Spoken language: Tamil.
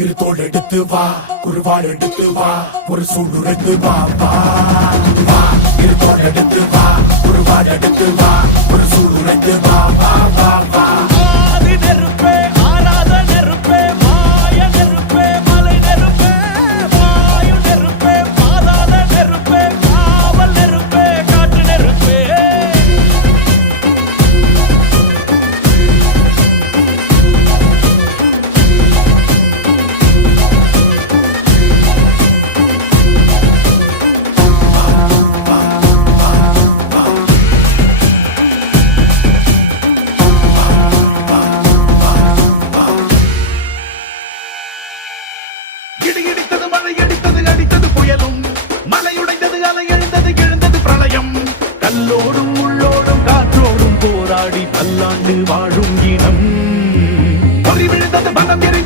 இரு தோள் எடுத்து வா குருவாள் எடுத்து வா ஒரு சூடு எடுத்து வா வா வா இரு தோள் எடுத்து வா குருவாள் எடுத்து வா ஒரு சூடு எடுத்து வா வா வா வா ஆதி நெருப்பே ஆராத நெருப்பே மாய நெருப்பே மலை நெருப்பே வாயு நெருப்பே பாதாள நெருப்பே காவல் நெருப்பே காற்று நெருப்பே இடி இடித்தது மழை அடித்தது அடித்தது புயலும் மலை உடைந்தது அலை எழுந்தது எழுந்தது பிரளயம் கல்லோடும் உள்ளோடும் காற்றோடும் போராடி பல்லாண்டு வாழும் இனம் பொறி விழுந்தது பலம் எரி